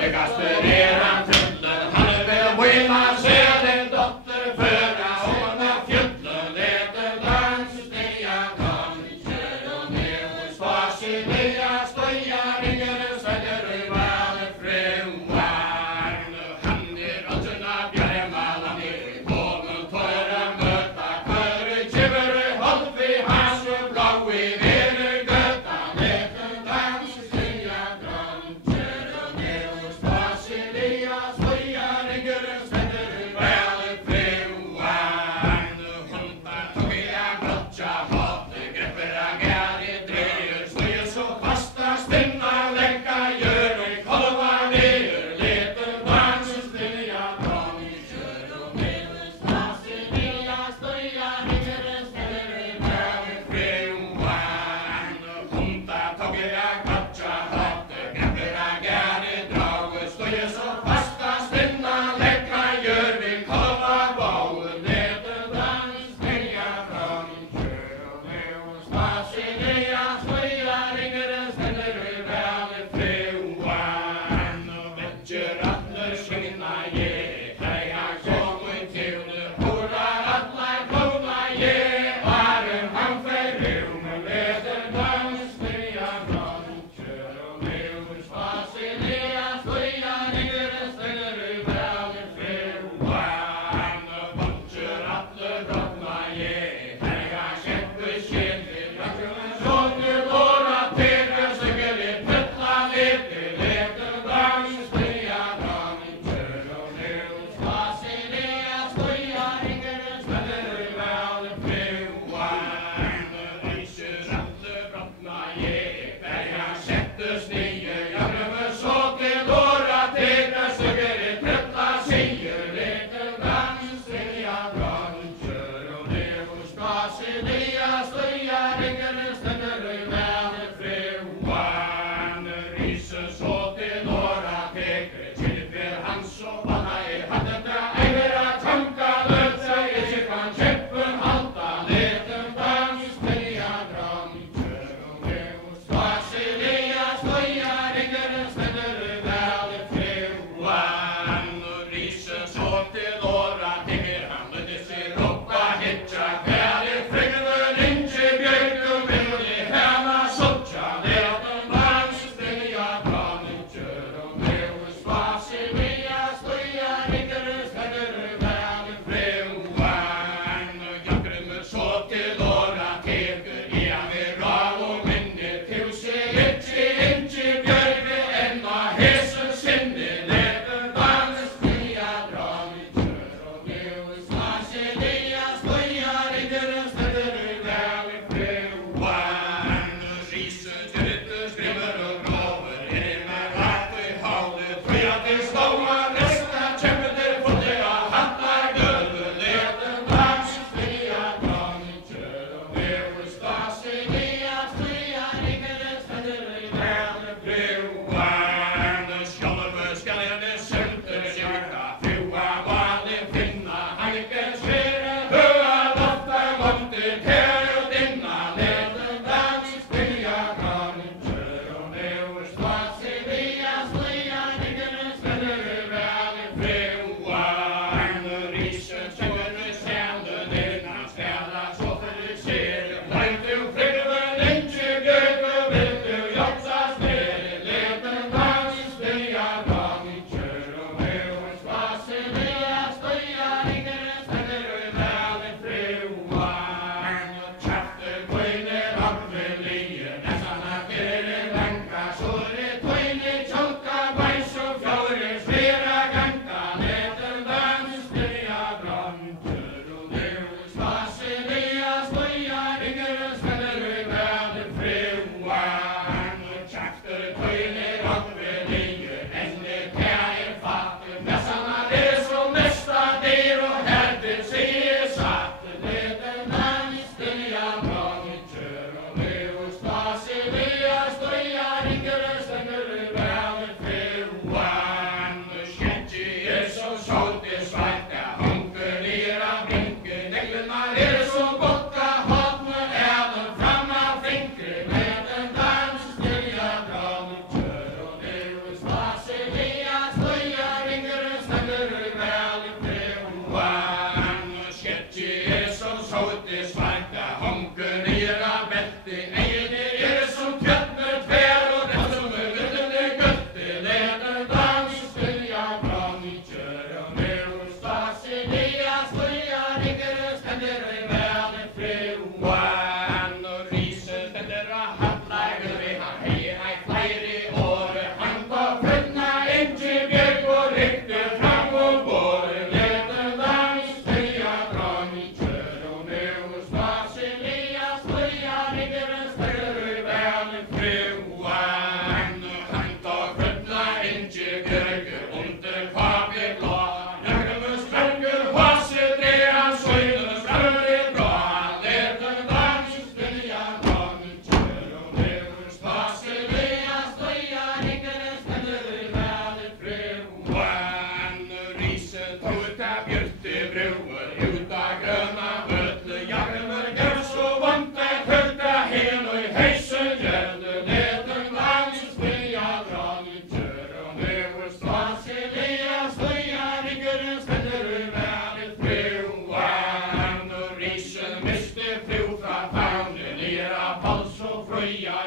Varsågod. Gölti, eiginir eru som tjörnur tver og refsumur gullunni gölti, leður dans spyrja brann í kjör og nefur stasi nýja slöja ríkir stendur í veðin frúa hann og rísur stendur að hallægur í hann hei flæri orði hann og funna ingi björg og ryktir fram og bori leður dans spyrja brann í kjör og nefur stasi nýja slöja ríkir stendur í veðin frúa hann og funna ingi björg undir papir blá nöglum sprengur hvassir dregan svöynum skræmur blá leður dans spyrja brann í kjör og nefur stasi nýja slöja ríkir stendur í veðin frúa hann rísur tóta björti brúur út að gröna völlu jarmur gjör svo vond að hulda hin og í hausun gjörðu leður dans spyrja brann í kjör og nefur stasi nýja slöja ríkir stendur í veðin frúa hann rísur misti frú frá fáni nýra páls og fröja